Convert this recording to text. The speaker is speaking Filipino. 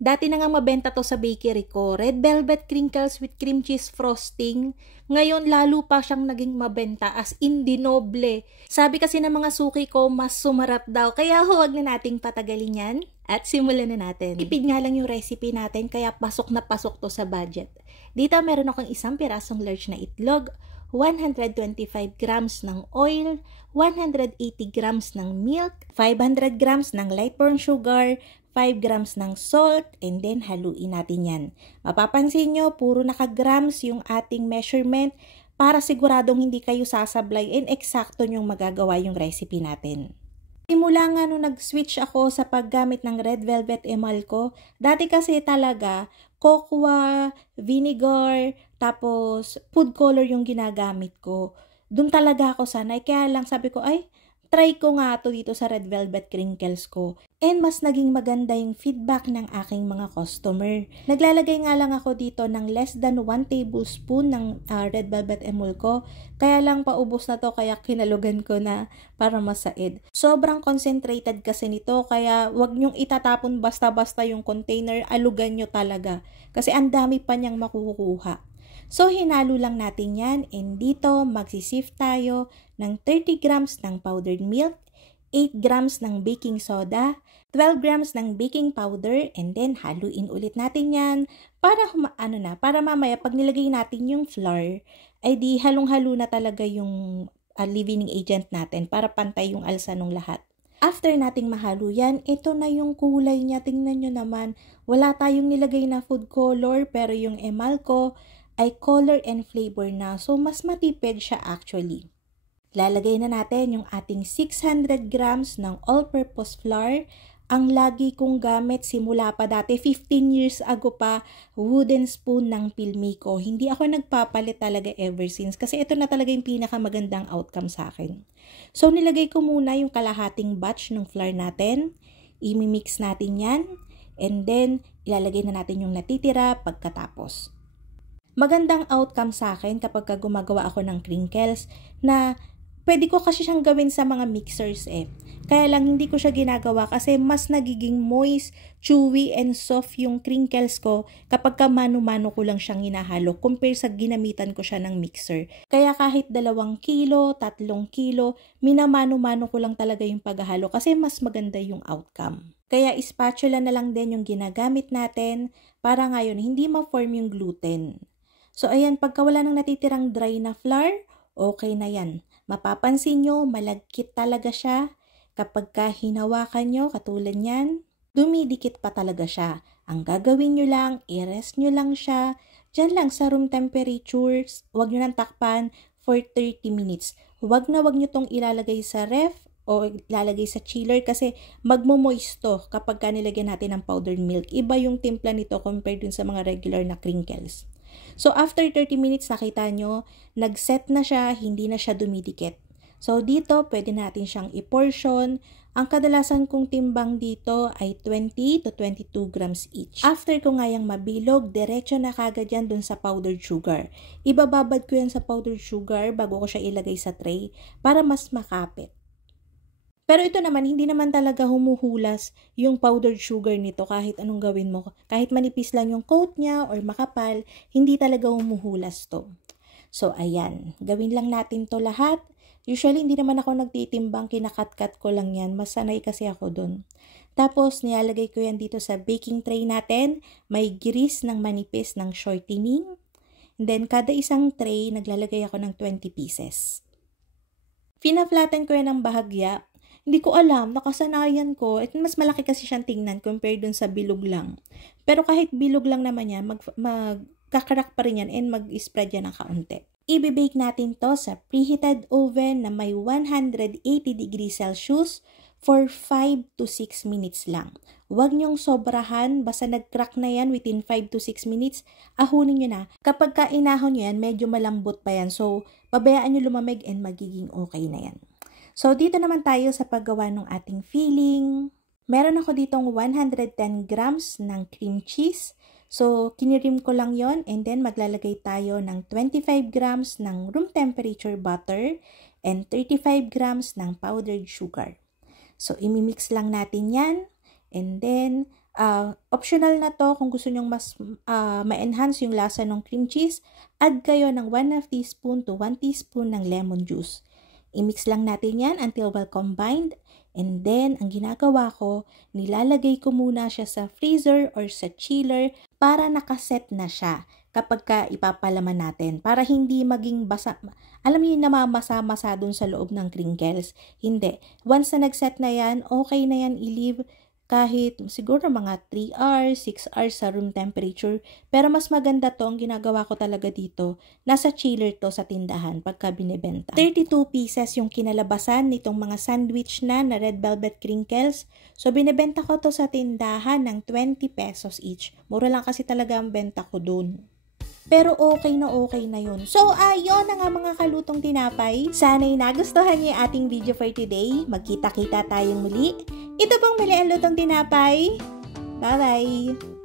Dati na nga mabenta to sa bakery ko, red velvet crinkles with cream cheese frosting. Ngayon lalo pa siyang naging mabenta as in dinoble. Sabi kasi ng mga suki ko, mas sumarap daw. Kaya huwag na nating patagalin yan at simulan na natin. Ipid nga lang yung recipe natin kaya pasok na pasok to sa budget. Dito meron akong isang pirasong large na itlog, 125 grams ng oil, 180 grams ng milk, 500 grams ng light brown sugar, 5 grams ng salt, and then haluin natin yan. Mapapansin nyo, puro naka-grams yung ating measurement para siguradong hindi kayo sasablay and eksakto nyong magagawa yung recipe natin. Simula nga nung nag-switch ako sa paggamit ng red velvet emal ko, dati kasi talaga cocoa, vinegar, tapos food color yung ginagamit ko. Doon talaga ako sanay, kaya lang sabi ko, ay, try ko nga to dito sa red velvet crinkles ko. And mas naging maganda yung feedback ng aking mga customer. Naglalagay nga lang ako dito ng less than 1 tablespoon ng red velvet emul ko. Kaya lang paubos na to kaya kinalugan ko na para masaid. Sobrang concentrated kasi nito kaya wag nyong itatapon basta-basta yung container. Alugan nyo talaga. Kasi ang dami pa niyang makukuha. So, hinalo lang natin yan and dito magsisift tayo ng 30 grams ng powdered milk, 8 grams ng baking soda, 12 grams ng baking powder, and then haluin ulit natin yan para para mamaya pag nilagay natin yung flour, ay di halong-halo na talaga yung leavening agent natin para pantay yung alsa ng lahat. After nating mahalo yan, ito na yung kulay niya. Tingnan nyo naman, wala tayong nilagay na food color pero yung emal ko ay color and flavor na. So, mas matipid siya actually. Lalagay na natin yung ating 600 grams ng all-purpose flour. Ang lagi kong gamit simula pa dati, 15 years ago pa, wooden spoon ng Pilmico. Hindi ako nagpapalit talaga ever since kasi ito na talaga yung pinakamagandang outcome sa akin. So, nilagay ko muna yung kalahating batch ng flour natin. Imimix natin yan. And then, ilalagay na natin yung natitira pagkatapos. Magandang outcome sa akin kapag gumagawa ako ng crinkles na pwede ko kasi siyang gawin sa mga mixers eh. Kaya lang hindi ko siya ginagawa kasi mas nagiging moist, chewy, and soft yung crinkles ko kapag mano-mano ko lang siyang hinahalo compare sa ginamitan ko siya ng mixer. Kaya kahit 2 kilo, 3 kilo, minamano-mano ko lang talaga yung paghahalo kasi mas maganda yung outcome. Kaya spatula na lang din yung ginagamit natin para ngayon hindi ma-form yung gluten. So, ayan, pagka wala nang natitirang dry na flour, okay na yan. Mapapansin nyo, malagkit talaga siya. Kapag hinawakan nyo, katulad yan, dumidikit pa talaga siya. Ang gagawin nyo lang, i-rest nyo lang siya. Diyan lang sa room temperature, huwag nyo nang takpan for 30 minutes. Huwag nyo tong ilalagay sa ref o ilalagay sa chiller kasi magmo-moist to kapag nilagyan natin ng powdered milk. Iba yung timpla nito compared dun sa mga regular na crinkles. So, after 30 minutes, nakita nyo, nag-set na siya, hindi na siya dumidikit. So, dito, pwede natin siyang i-portion. Ang kadalasan kong timbang dito ay 20 to 22 grams each. After ko nga yung mabilog, diretso na kagad yan dun sa powdered sugar. Ibababad ko yan sa powdered sugar bago ko siya ilagay sa tray para mas makapit. Pero ito naman, hindi naman talaga humuhulas yung powdered sugar nito kahit anong gawin mo. Kahit manipis lang yung coat niya or makapal, hindi talaga humuhulas to. So, ayan. Gawin lang natin to lahat. Usually, hindi naman ako nagtitimbang, kinakat-kat ko lang yan. Mas sanay kasi ako dun. Tapos, nilalagay ko yan dito sa baking tray natin. May grease ng manipis ng shortening. And then, kada isang tray, naglalagay ako ng 20 pieces. Fina-flatten ko yan ng bahagya. Hindi ko alam, nakasanayan ko. At mas malaki kasi siyang tingnan compared dun sa bilog lang. Pero kahit bilog lang naman yan, magkakarak pa rin yan and mag-spread yan ng kaunti. I-bake natin to sa preheated oven na may 180 degrees Celsius for 5 to 6 minutes lang. Huwag nyong sobrahan, basta nag-crack na yan within 5 to 6 minutes, ahunin nyo na. Kapag kainahon nyo yan, medyo malambot pa yan. So, pabayaan nyo lumamig and magiging okay na yan. So, dito naman tayo sa paggawa ng ating filling. Meron ako ditong 110 grams ng cream cheese. So, kinirim ko lang yon and then maglalagay tayo ng 25 grams ng room temperature butter and 35 grams ng powdered sugar. So, imimix lang natin yan and then Optional na to kung gusto nyong mas ma-enhance yung lasa ng cream cheese. Add kayo ng 1/2 teaspoon to 1 teaspoon ng lemon juice. I-mix lang natin yan until well combined. And then, ang ginagawa ko, nilalagay ko muna siya sa freezer or sa chiller para nakaset na siya kapag ipapalaman natin. Para hindi maging basa. Alam niyo yung namamasa-masa dun sa loob ng crinkles. Hindi. Once na nag-set na yan, okay na yan i-leave kahit siguro mga 3 hours, 6 hours sa room temperature. Pero mas maganda to, ang ginagawa ko talaga dito, nasa chiller to sa tindahan pagka binibenta. 32 pieces yung kinalabasan nitong mga sandwich na red velvet crinkles. So binibenta ko to sa tindahan ng 20 pesos each. Mura lang kasi talaga ang benta ko dun. Pero okay na yun. So, ayun na nga mga kalutong tinapay. Sana'y nagustuhan niyo yung ating video for today. Magkita-kita tayong muli. Ito pong muli ang lutong tinapay. Bye-bye!